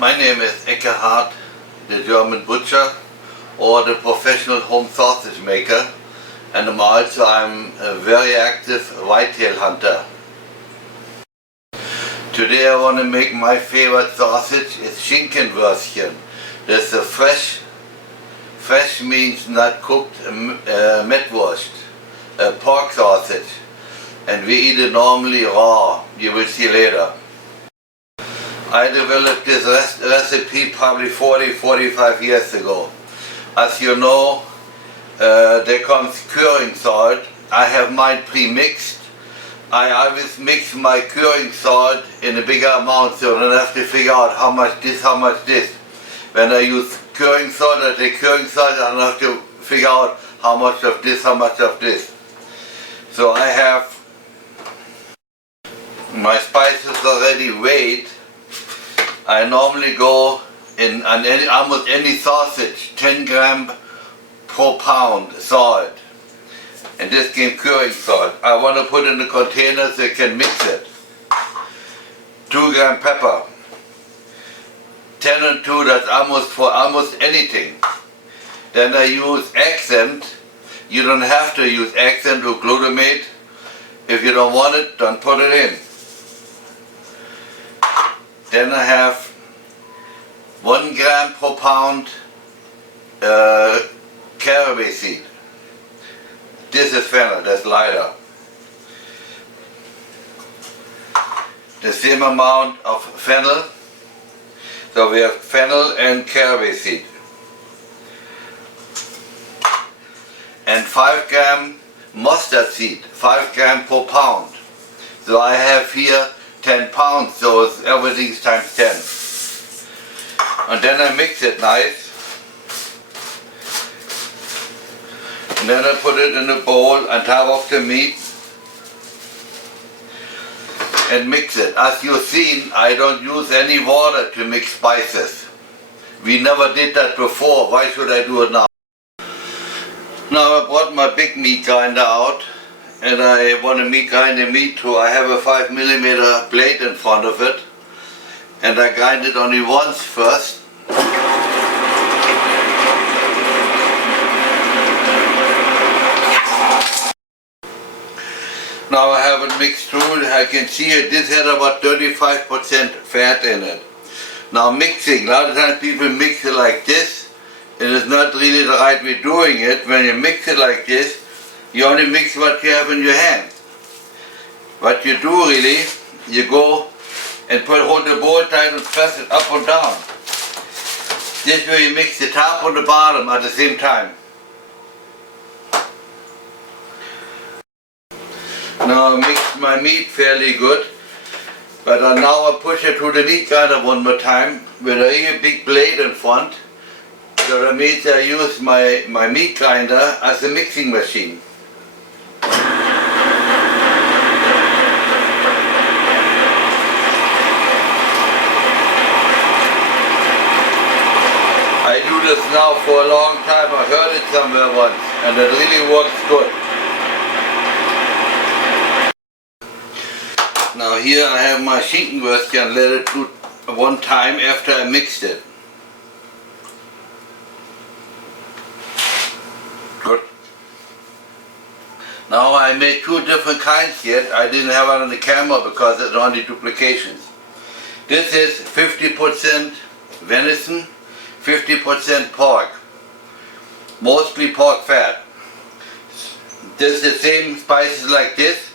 My name is Eckhard, the German butcher or the professional home sausage maker, and I'm a very active whitetail hunter. Today I want to make my favorite sausage. It's Schinkenwurstchen. That's a fresh means not cooked Mettwurst, pork sausage, and we eat it normally raw. You will see later. I developed this recipe probably 40-45 years ago. As you know, there comes curing salt. I have mine pre-mixed. I always mix my curing salt in a bigger amount, so I don't have to figure out how much this, how much this. When I use curing salt, I take curing salt, I don't have to figure out how much of this, how much of this. So I have my spices already weighed. I normally go in on almost any sausage, 10 grams per pound salt. And this came curing salt. I want to put in the container so you can mix it. 2 grams pepper. 10 and 2, that's almost for almost anything. Then I use accent. You don't have to use accent or glutamate. If you don't want it, don't put it in. Then I have 1 gram per pound caraway seed. This is fennel, that's lighter. The same amount of fennel. So we have fennel and caraway seed. And 5 gram mustard seed, 5 gram per pound. So I have here 10 pounds, so it's everything's times 10. And then I mix it nice. And then I put it in a bowl on top of the meat and mix it. As you've seen, I don't use any water to mix spices. We never did that before. Why should I do it now? Now I brought my big meat grinder out, and I want to grind the meat too. I have a 5mm blade in front of it, and I grind it only once first. Now I have it mixed through. I can see it. This had about 35% fat in it. Now mixing, a lot of times people mix it like this. It is not really the right way doing it. When you mix it like this, you only mix what you have in your hand. What you do really, you go and hold the bowl tight and press it up and down. This way you mix the top and the bottom at the same time. Now I mixed my meat fairly good, but now I push it through the meat grinder one more time with a really big blade in front. So that means I use my meat grinder as a mixing machine. I do this now for a long time. I heard it somewhere once, and it really works good. Now here I have my Schinkenwurst and let it do one time after I mixed it. Good. Now I made 2 different kinds yet. I didn't have it on the camera because it's only duplications. This is 50% venison, 50% pork. Mostly pork fat. This is the same spices like this.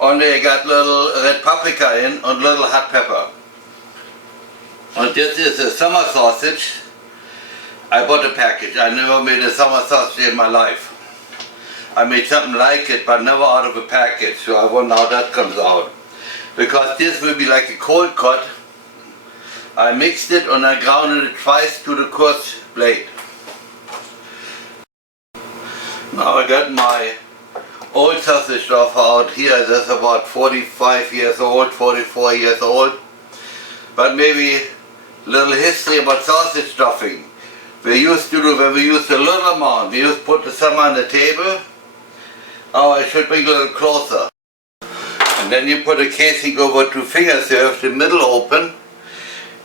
Only I got little red paprika in and little hot pepper. And this is a summer sausage. I bought a package. I never made a summer sausage in my life. I made something like it, but never out of a package. So I wonder how that comes out. Because this will be like a cold cut. I mixed it and I grounded it twice to the coarse blade. Now I got my old sausage stuff out here. That's about 45 years old, 44 years old. But maybe a little history about sausage stuffing. We used to do, when we used a little amount, we used to put some on the table. Oh, I should bring a little closer. And then you put a casing over 2 fingers, so you have the middle open.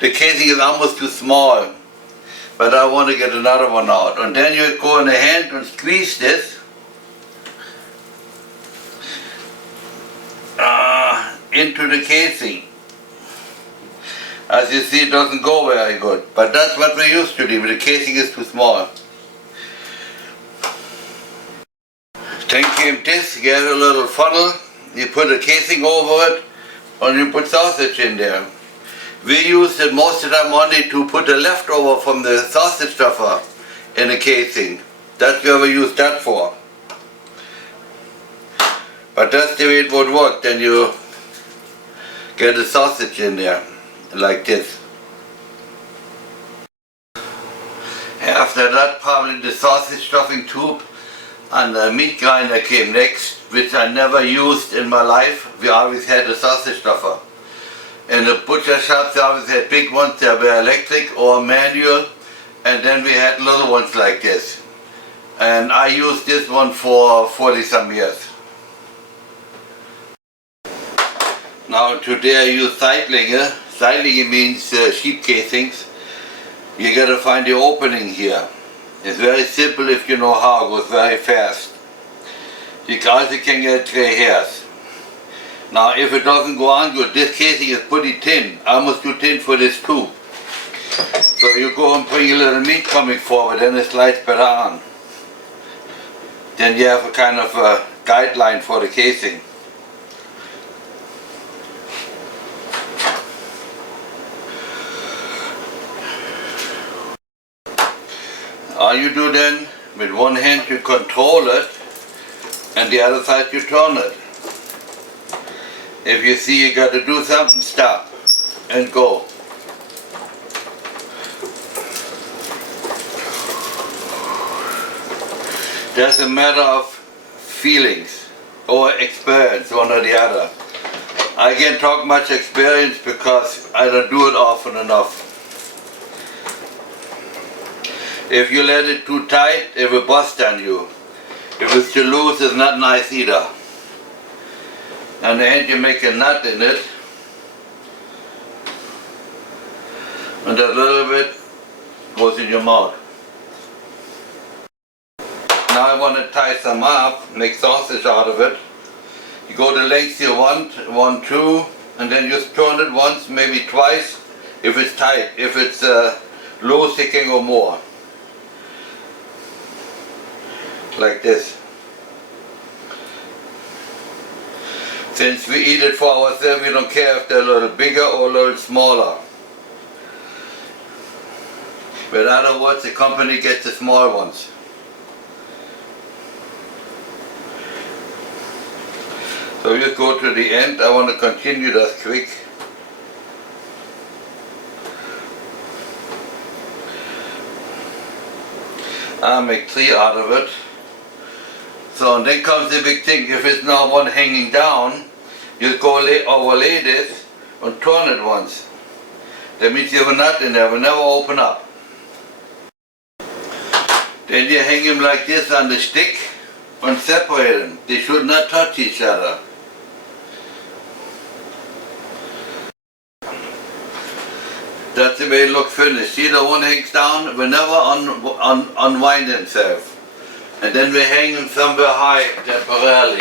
the casing is almost too small, but I want to get another one out. And then you go in the hand and squeeze this into the casing. As you see, it doesn't go very good, but that's what we used to do, but the casing is too small. Then came this, you have a little funnel, you put a casing over it, and you put sausage in there. We used it most of the time only to put the leftover from the sausage stuffer in the casing. That's what we use that for. But that's the way it would work. Then you get the sausage in there, like this. After that, probably the sausage stuffing tube and the meat grinder came next, which I never used in my life. We always had a sausage stuffer. In the butcher shops, we always had big ones that were electric or manual, and then we had little ones like this. And I used this one for 40 some years. Now today I use Seitlinge. Seitlinge means sheep casings. You gotta find the opening here. It's very simple if you know how, it goes very fast. You also can get gray hairs. Now if it doesn't go on good, this casing is pretty thin, almost too thin for this tube. So you go and bring a little meat coming forward, then it slides better on. Then you have a kind of a guideline for the casing. All you do then, with one hand you control it, and the other side you turn it. If you see you got to do something, stop and go. That's a matter of feelings or experience, one or the other. I can't talk much experience because I don't do it often enough. If you let it too tight, it will bust on you. If it's too loose, it's not nice either. And then you make a knot in it, and that little bit goes in your mouth. Now I want to tie some up, make sausage out of it. You go the length you want, 1, 2, and then just turn it once, maybe twice, if it's tight. If it's loose, you can go more. Like this. Since we eat it for ourselves, we don't care if they're a little bigger or a little smaller. But in other words, the company gets the small ones. So you go to the end. I want to continue that quick. I'll make 3 out of it. So and then comes the big thing. If it's now one hanging down, you go overlay this and turn it once. That means you have a nut in there, will never open up. Then you hang them like this on the stick and separate them. They should not touch each other. That's the way it looks finished. See, the one hangs down, will never unwind himself. And then we hang them somewhere high temporarily.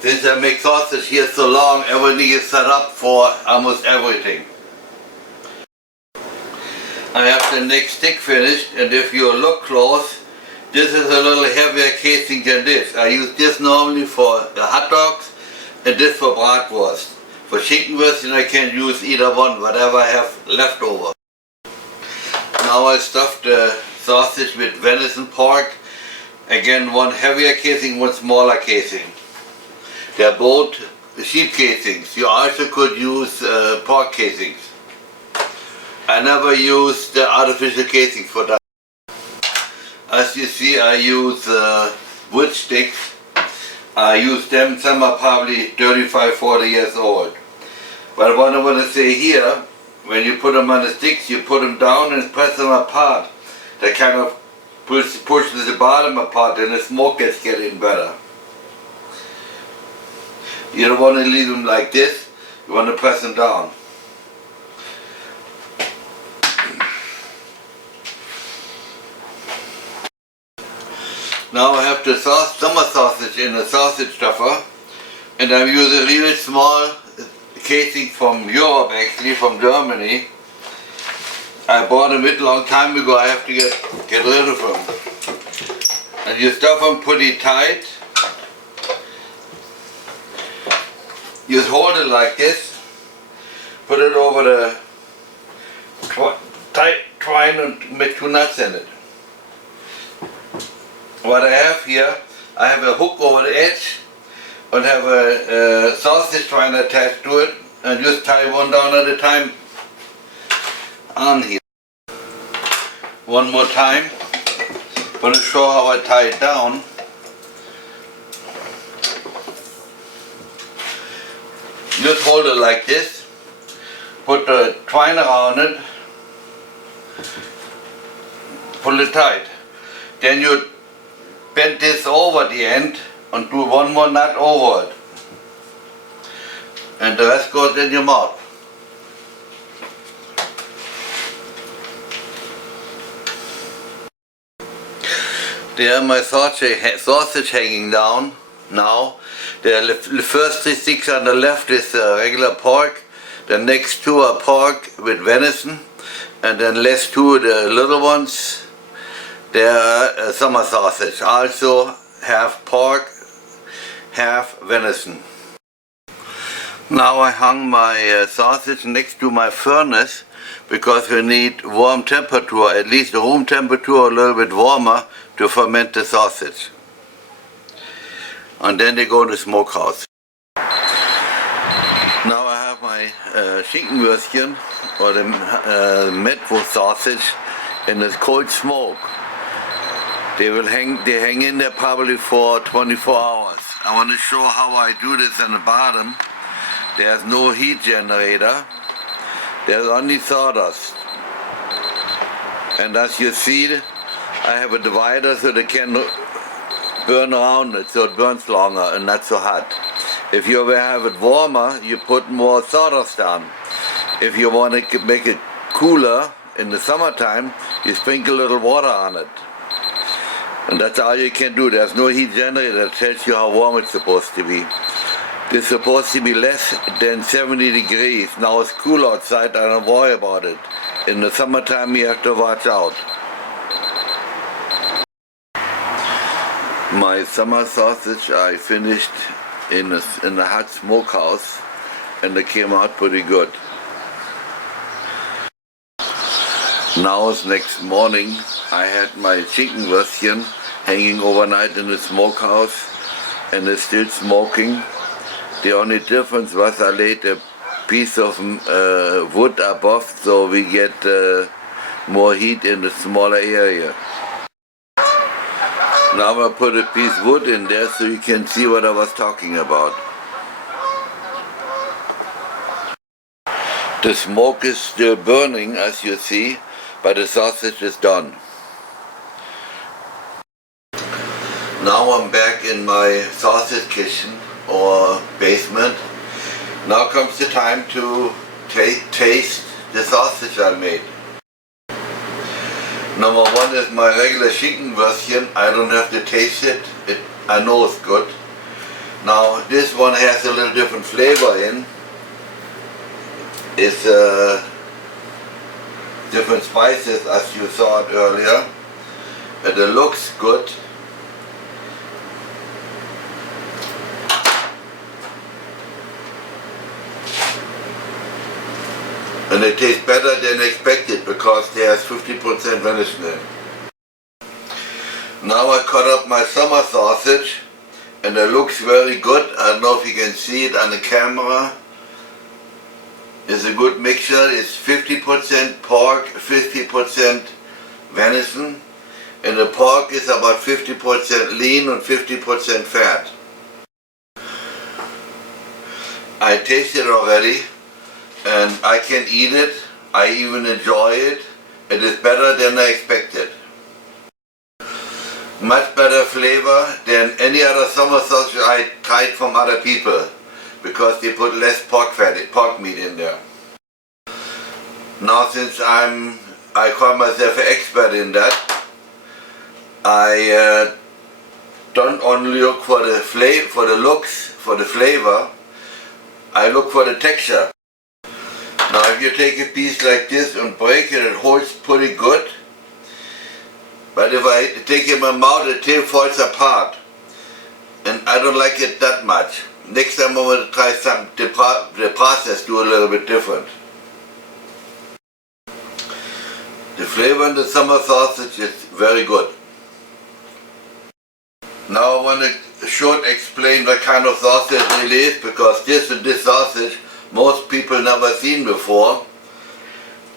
Since I make sausage here so long, everything is set up for almost everything. I have the next stick finished, and if you look close, this is a little heavier casing than this. I use this normally for the hot dogs, and this for bratwurst. For Schinkenwurst, I can use either one, whatever I have left over. Now I stuffed the sausage with venison pork. Again, one heavier casing, one smaller casing. They're both sheep casings. You also could use pork casings. I never used the artificial casing for that. As you see, I use wood sticks. I use them, some are probably 35, 40 years old. But what I want to say here, when you put them on the sticks, you put them down and press them apart. They kind of pushes the bottom apart and the smoke gets getting better. You don't want to leave them like this, you want to press them down. Now I have the summer sausage in a sausage stuffer, and I'm using really small casing from Europe, actually from Germany. I bought them a long time ago. I have to get rid of them. And you stuff them pretty tight. You just hold it like this. Put it over the tight twine and make 2 nuts in it. What I have here, I have a hook over the edge and have a sausage twine attached to it, and just tie one down at a time on here. One more time. I'm going to show how I tie it down. Just hold it like this, put the twine around it, pull it tight. Then you bend this over the end and do one more nut over it. And the rest goes in your mouth. There my sausage hanging down now. The first 3 sticks on the left is regular pork. The next 2 are pork with venison. And then last 2, the little ones, they are summer sausage. Also half pork, half venison. Now I hung my sausage next to my furnace because we need warm temperature, at least room temperature, a little bit warmer, to ferment the sausage. And then they go in the smokehouse. Now I have my Schinkenwürstchen, or the Mettwurst sausage, in this cold smoke. They hang in there probably for 24 hours. I want to show how I do this on the bottom. There's no heat generator. There's only sawdust. And as you see, I have a divider so they can burn around it, so it burns longer and not so hot. If you ever have it warmer, you put more sawdust on. If you want to make it cooler in the summertime, you sprinkle a little water on it. And that's all you can do. There's no heat generator that tells you how warm it's supposed to be. It's supposed to be less than 70 degrees. Now it's cool outside, I don't worry about it. In the summertime you have to watch out. My summer sausage I finished in a hot smokehouse, and they came out pretty good. Now it's next morning. I had my Schinkenwürstchen hanging overnight in the smokehouse, and it's still smoking. The only difference was I laid a piece of wood above, so we get more heat in the smaller area. Now I put a piece of wood in there so you can see what I was talking about. The smoke is still burning, as you see, but the sausage is done. Now I'm back in my sausage kitchen or basement. Now comes the time to taste the sausage I made. Number 1 is my regular Schinkenwürstchen. I don't have to taste it. I know it's good. Now this one has a little different flavor in. It's different spices, as you saw it earlier. And it looks good. And it tastes better than expected because there's 50% venison in. Now I cut up my summer sausage, and it looks very good. I don't know if you can see it on the camera. It's a good mixture. It's 50% pork, 50% venison, and the pork is about 50% lean and 50% fat. I tasted it already, and I can eat it. I even enjoy it. It is better than I expected. Much better flavor than any other summer sausage I tried from other people, because they put less pork meat in there. Now since I call myself an expert in that, I don't only look for the looks, for the flavor. I look for the texture. Now if you take a piece like this and break it, it holds pretty good. But if I take it in my mouth, the tail falls apart. And I don't like it that much. Next time I'm going to try the process, do a little bit different. The flavor in the summer sausage is very good. Now I want to short explain what kind of sausage it really is, because this sausage most people never seen before.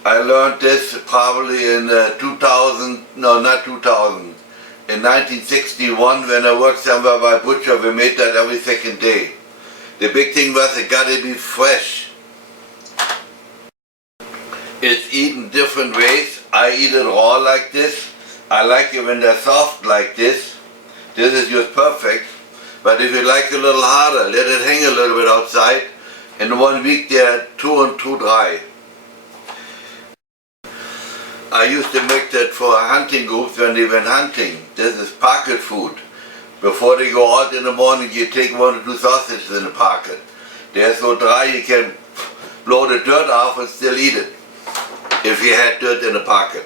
I learned this probably in 2000, no not 2000, in 1961 when I worked somewhere by butcher. We made that every second day. The big thing was it got to be fresh. It's eaten different ways. I eat it raw like this. I like it when they're soft like this. This is just perfect. But if you like it a little harder, let it hang a little bit outside. In 1 week they're too dry. I used to make that for hunting groups when they went hunting. This is pocket food. Before they go out in the morning, you take 1 or 2 sausages in the pocket. They're so dry you can blow the dirt off and still eat it, if you had dirt in the pocket.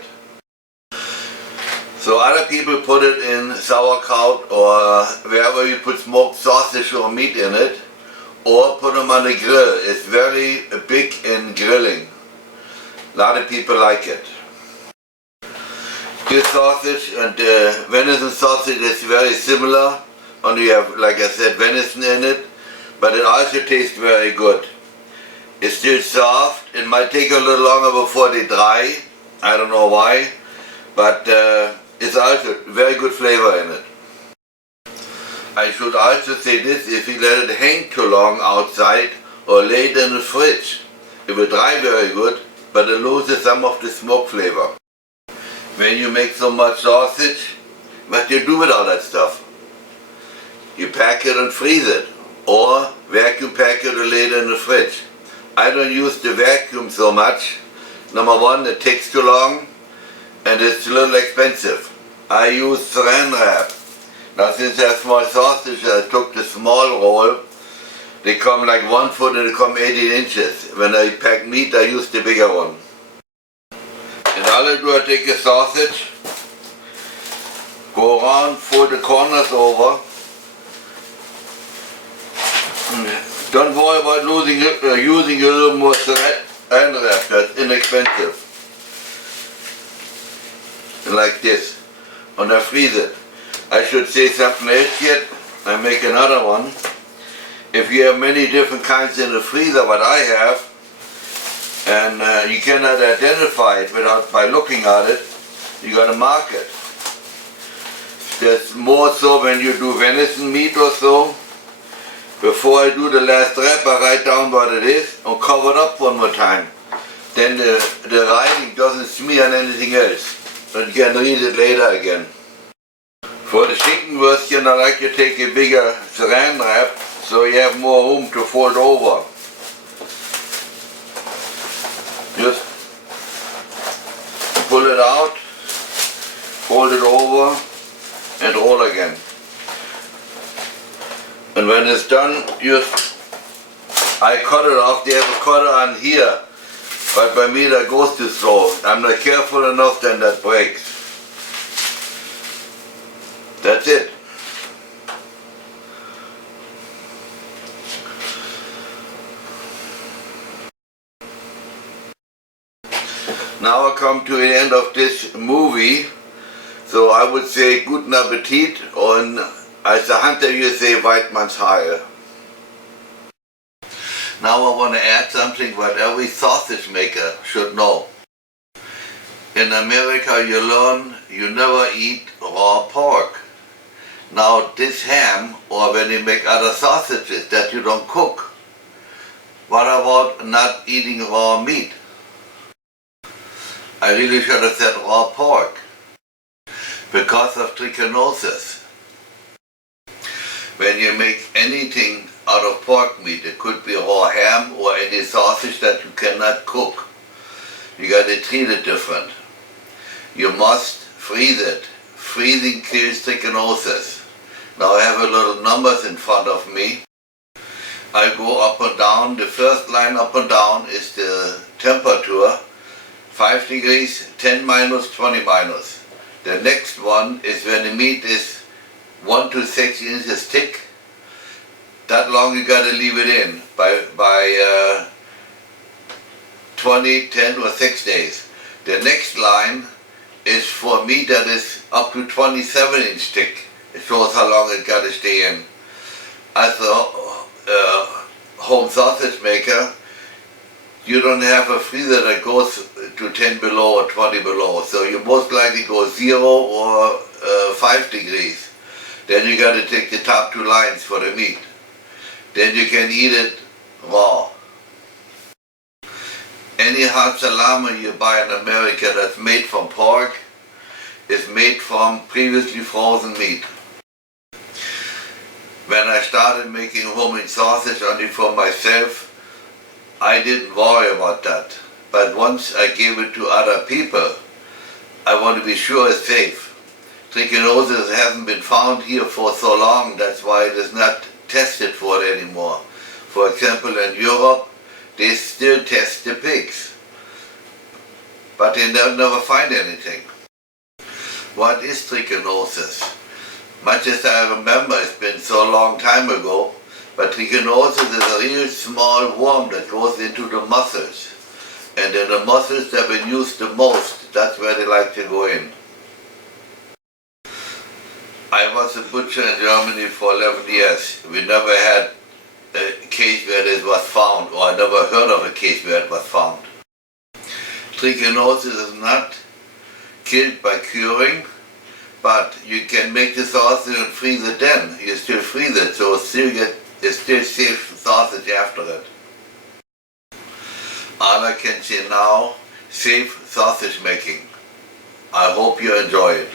So other people put it in sauerkraut or wherever you put smoked sausage or meat in it, or put them on the grill. It's very big in grilling. A lot of people like it. This sausage and the venison sausage is very similar, only you have, like I said, venison in it, but it also tastes very good. It's still soft. It might take a little longer before they dry. I don't know why, but it's also very good flavor in it. I should also say this: if you let it hang too long outside or lay it in the fridge, it will dry very good, but it loses some of the smoke flavor. When you make so much sausage, what do you do with all that stuff? You pack it and freeze it, or vacuum pack it and lay it in the fridge. I don't use the vacuum so much. Number one, it takes too long and it's a little expensive. I use saran wrap. Now since they're small sausage, I took the small roll. They come like 1 foot and they come 18 inches. When I pack meat, I use the bigger one. And all I do, I take a sausage, go around, fold the corners over. Don't worry about using a little more saran wrap, that's inexpensive. Like this. And I freeze it. I should say something else yet. I make another one. If you have many different kinds in the freezer, what I have, and you cannot identify it by looking at it, you gotta mark it. That's more so when you do venison meat or so. Before I do the last wrap, I write down what it is and cover it up 1 more time. Then the writing doesn't smear on anything else. And you can read it later again. For the Schinkenwurst, I like to take a bigger saran wrap so you have more room to fold over. Just pull it out, fold it over and roll again. And when it's done, I cut it off. They have a cutter on here, but by me that goes too slow. I'm not careful enough, then that breaks. That's it. Now I come to the end of this movie, so I would say guten Appetit, and as a hunter you say Weidmannsheil. Now I want to add something what every sausage maker should know. In America you learn you never eat raw pork. Now this ham, or when you make other sausages that you don't cook, what about not eating raw meat? I really should have said raw pork, because of trichinosis. When you make anything out of pork meat, it could be raw ham or any sausage that you cannot cook, you got to treat it different. You must freeze it. Freezing kills trichinosis. Now I have a little numbers in front of me. I go up and down. The first line up and down is the temperature, 5 degrees, 10 minus, 20 minus. The next one is when the meat is 1 to 6 inches thick. That long you gotta leave it in by 20, 10 or 6 days. The next line is for meat that is up to 27 inch thick. It shows how long it gotta stay in. As a home sausage maker, you don't have a freezer that goes to 10 below or 20 below. So you most likely go 0 or 5 degrees. Then you gotta take the top 2 lines for the meat. Then you can eat it raw. Any hot salami you buy in America that's made from pork is made from previously frozen meat. When I started making homemade sausage only for myself, I didn't worry about that. But once I gave it to other people, I want to be sure it's safe. Trichinosis hasn't been found here for so long, that's why it is not tested for it anymore. For example, in Europe, they still test the pigs, but they never find anything. What is trichinosis? Much as I remember, it's been so long time ago, but trichinosis is a real small worm that goes into the muscles. And in the muscles that have been used the most, that's where they like to go in. I was a butcher in Germany for 11 years. We never had a case where this was found, or I never heard of a case where it was found. Trichinosis is not killed by curing, but you can make the sausage and freeze it then. You still freeze it, so it's still safe sausage after it. All I can say now, safe sausage making. I hope you enjoy it.